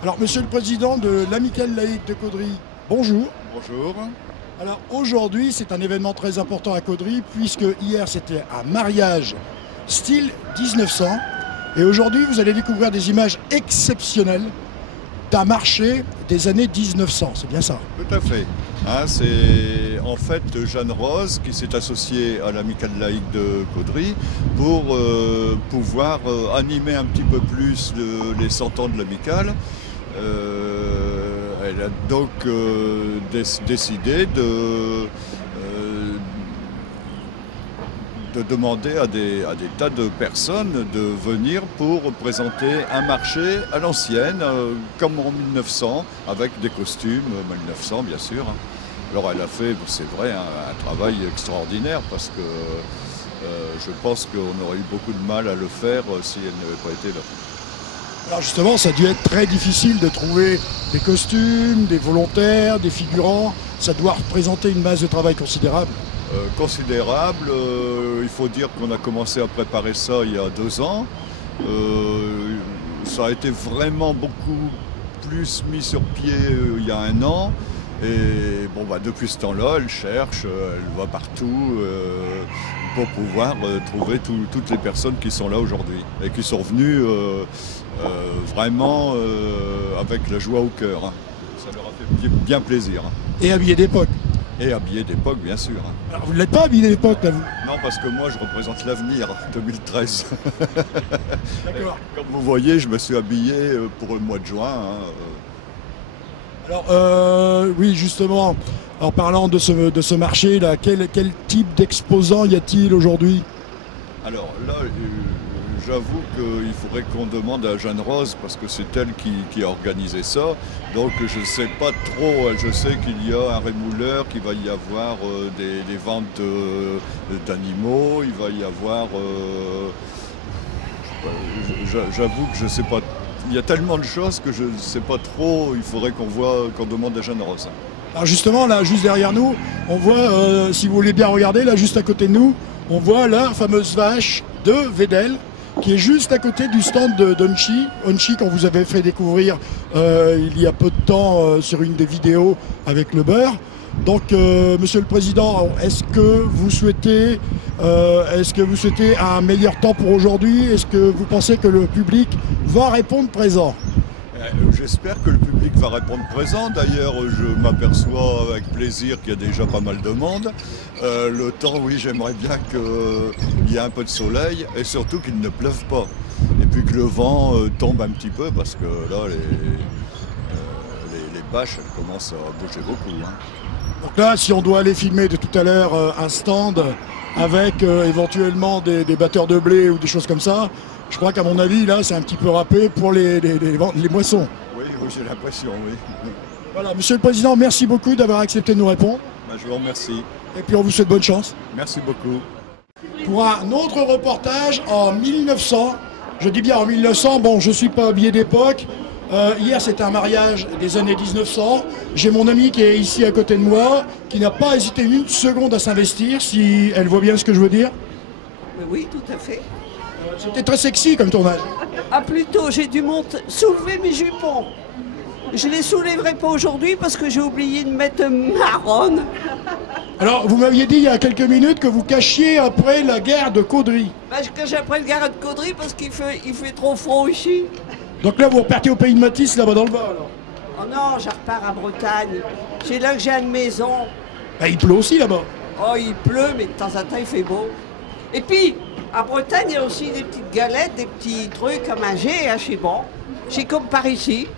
Alors, Monsieur le Président de l'Amicale laïque de Caudry, bonjour. Bonjour. Alors aujourd'hui, c'est un événement très important à Caudry, puisque hier c'était un mariage style 1900. Et aujourd'hui, vous allez découvrir des images exceptionnelles d'un marché des années 1900. C'est bien ça? Tout à fait. C'est en fait Jeanne Rose qui s'est associée à l'Amicale laïque de Caudry pour pouvoir animer un petit peu plus les 100 ans de l'Amicale. Elle a donc décidé de demander à des tas de personnes de venir pour présenter un marché à l'ancienne, comme en 1900, avec des costumes 1900 bien sûr. Alors elle a fait, c'est vrai, un travail extraordinaire parce que je pense qu'on aurait eu beaucoup de mal à le faire si elle n'avait pas été là. Alors justement, ça a dû être très difficile de trouver des costumes, des volontaires, des figurants. Ça doit représenter une masse de travail considérable. Considérable. Il faut dire qu'on a commencé à préparer ça il y a 2 ans. Ça a été vraiment beaucoup plus mis sur pied il y a 1 an. Et bon, depuis ce temps-là, elle cherche, elle va partout pour pouvoir trouver toutes les personnes qui sont là aujourd'hui et qui sont venues vraiment avec la joie au cœur. Ça leur a fait bien plaisir. Et habillés d'époque. Et habillé d'époque, bien sûr. Alors vous ne l'êtes pas habillé d'époque, là, vous? Non, parce que moi, je représente l'avenir, 2013. D'accord. Comme vous voyez, je me suis habillé pour le mois de juin. Alors, oui, justement, en parlant de ce marché-là, quel type d'exposants y a-t-il aujourd'hui? Alors là, j'avoue qu'il faudrait qu'on demande à Jeanne Rose, parce que c'est elle qui a organisé ça. Donc je ne sais pas trop, je sais qu'il y a un rémouleur, qu'il va y avoir des ventes d'animaux, il va y avoir... j'avoue que je ne sais pas. Il y a tellement de choses que je ne sais pas trop, il faudrait qu'on demande à Jeanne Rose. Alors justement, là, juste derrière nous, on voit, si vous voulez bien regarder, là, juste à côté de nous, on voit la fameuse vache de Wedel, qui est juste à côté du stand d'Onchi. Onchi, qu'on vous avait fait découvrir il y a peu de temps sur une des vidéos avec le beurre. Donc, Monsieur le Président, est-ce que vous souhaitez un meilleur temps pour aujourd'hui? Est-ce que vous pensez que le public va répondre présent? J'espère que le public va répondre présent. D'ailleurs, je m'aperçois avec plaisir qu'il y a déjà pas mal de monde. Le temps, oui, j'aimerais bien qu'il y ait un peu de soleil et surtout qu'il ne pleuve pas. Et puis que le vent tombe un petit peu parce que là, les bâches, elles commencent à bouger beaucoup. Donc là, si on doit aller filmer de tout à l'heure un stand avec éventuellement des batteurs de blé ou des choses comme ça, je crois qu'à mon avis, là, c'est un petit peu râpé pour les moissons. Oui, j'ai l'impression, oui. Voilà, Monsieur le Président, merci beaucoup d'avoir accepté de nous répondre. Je vous remercie. Et puis on vous souhaite bonne chance. Merci beaucoup. Pour un autre reportage en 1900, je dis bien en 1900, bon, je ne suis pas habillé d'époque. Hier, c'était un mariage des années 1900. J'ai mon amie qui est ici à côté de moi, qui n'a pas hésité une seconde à s'investir, si elle voit bien ce que je veux dire. Oui, tout à fait. C'était très sexy comme tournage. Ah, plutôt, j'ai dû soulever mes jupons. Je les soulèverai pas aujourd'hui parce que j'ai oublié de mettre marronne. Alors, vous m'aviez dit il y a quelques minutes que vous cachiez après la guerre de Caudry. Je cache après le garde de Caudry parce qu'il fait trop froid ici. Donc là, vous repartez au pays de Matisse, là-bas dans le bas, alors? Oh non, je repars à Bretagne. C'est là que j'ai une maison. Il pleut aussi là-bas. Oh, il pleut, mais de temps en temps, il fait beau. Et puis, à Bretagne, il y a aussi des petites galettes, des petits trucs à manger, c'est bon. C'est comme par ici.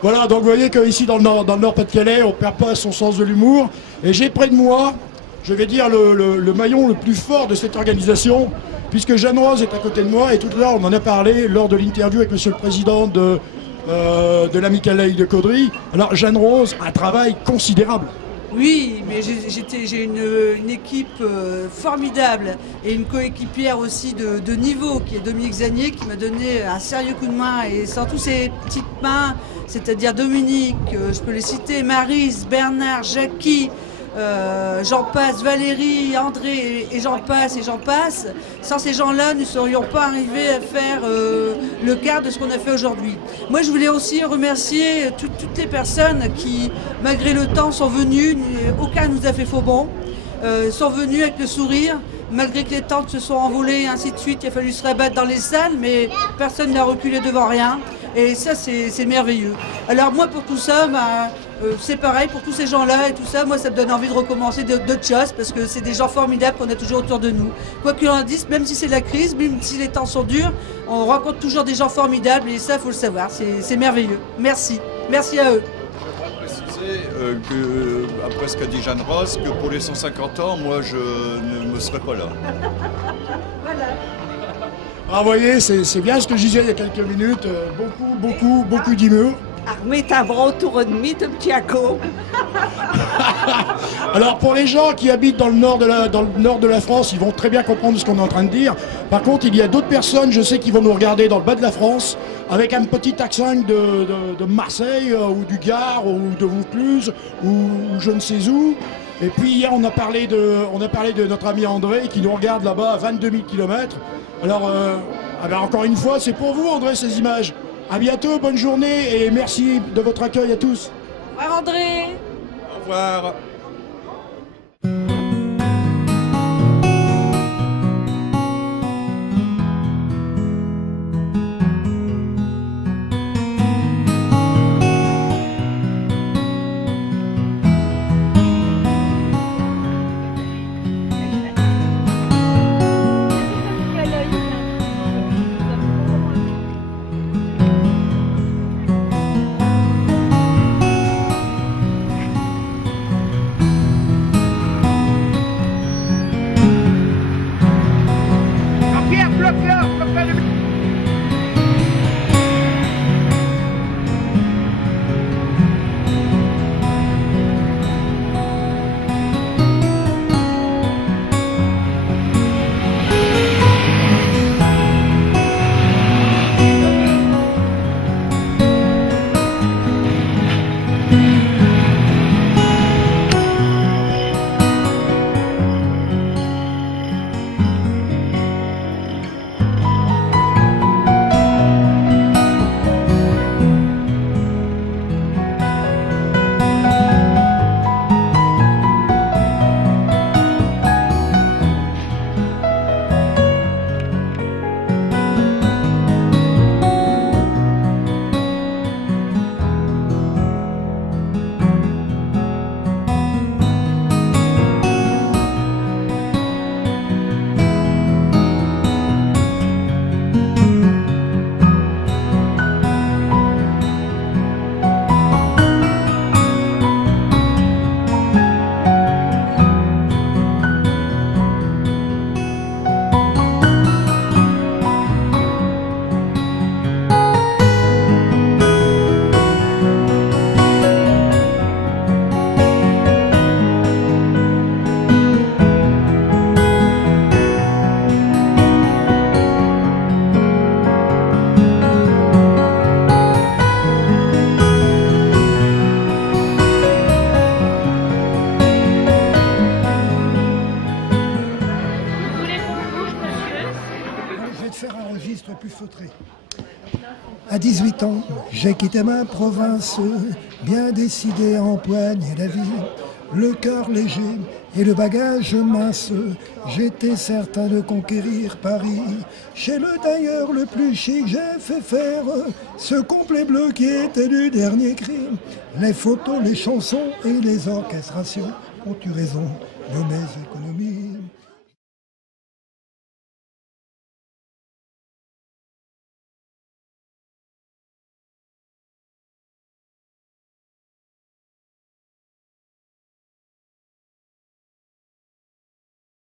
Voilà, donc vous voyez qu'ici, dans le Nord-Pas-de-Calais, on ne perd pas son sens de l'humour. Et j'ai près de moi, je vais dire, le maillon le plus fort de cette organisation, puisque Jeanne Rose est à côté de moi, et tout à l'heure, on en a parlé lors de l'interview avec Monsieur le Président de l'Amicale laïque de Caudry. Alors, Jeanne Rose, un travail considérable. Oui, mais j'ai une équipe formidable et une coéquipière aussi de niveau qui est Dominique Zanier qui m'a donné un sérieux coup de main et sans tous ses petites mains, c'est-à-dire Dominique, je peux les citer, Maryse, Bernard, Jackie, j'en passe, Valérie, André et j'en passe et j'en passe. Sans ces gens-là, nous ne serions pas arrivés à faire le quart de ce qu'on a fait aujourd'hui. Moi, je voulais aussi remercier toutes les personnes qui, malgré le temps, sont venues. Aucun nous a fait faux bond. Sont venus avec le sourire, malgré que les tentes se sont envolées et ainsi de suite. Il a fallu se rabattre dans les salles, mais personne n'a reculé devant rien. Et ça, c'est merveilleux. Alors moi, pour tout ça, c'est pareil, pour tous ces gens-là et tout ça, moi, ça me donne envie de recommencer d'autres choses, parce que c'est des gens formidables qu'on a toujours autour de nous. Quoi qu'il en dise, même si c'est la crise, même si les temps sont durs, on rencontre toujours des gens formidables, et ça, il faut le savoir, c'est merveilleux. Merci. Merci à eux. Après ce qu'a dit Jeanne Ross, que pour les 150 ans, moi je ne me serais pas là. Voilà. Ah, vous voyez, c'est bien ce que je disais il y a quelques minutes, beaucoup d'humour. Armé ta bras autour de mi, de petit acco. Alors pour les gens qui habitent dans le nord de la France, ils vont très bien comprendre ce qu'on est en train de dire. Par contre, il y a d'autres personnes, je sais, qui vont nous regarder dans le bas de la France, avec un petit accent de Marseille, ou du Gard, ou de Vaucluse, ou je ne sais où. Et puis hier, on a parlé de notre ami André, qui nous regarde là-bas à 22 000 km. Alors, encore une fois, c'est pour vous, André, ces images. À bientôt, bonne journée, et merci de votre accueil à tous. Au revoir, André. Au revoir. Plus feutré. À 18 ans, j'ai quitté ma province, bien décidé à empoigner la vie, le cœur léger et le bagage mince. J'étais certain de conquérir Paris. Chez le tailleur le plus chic, j'ai fait faire ce complet bleu qui était du dernier cri. Les photos, les chansons et les orchestrations ont eu raison de mes économies.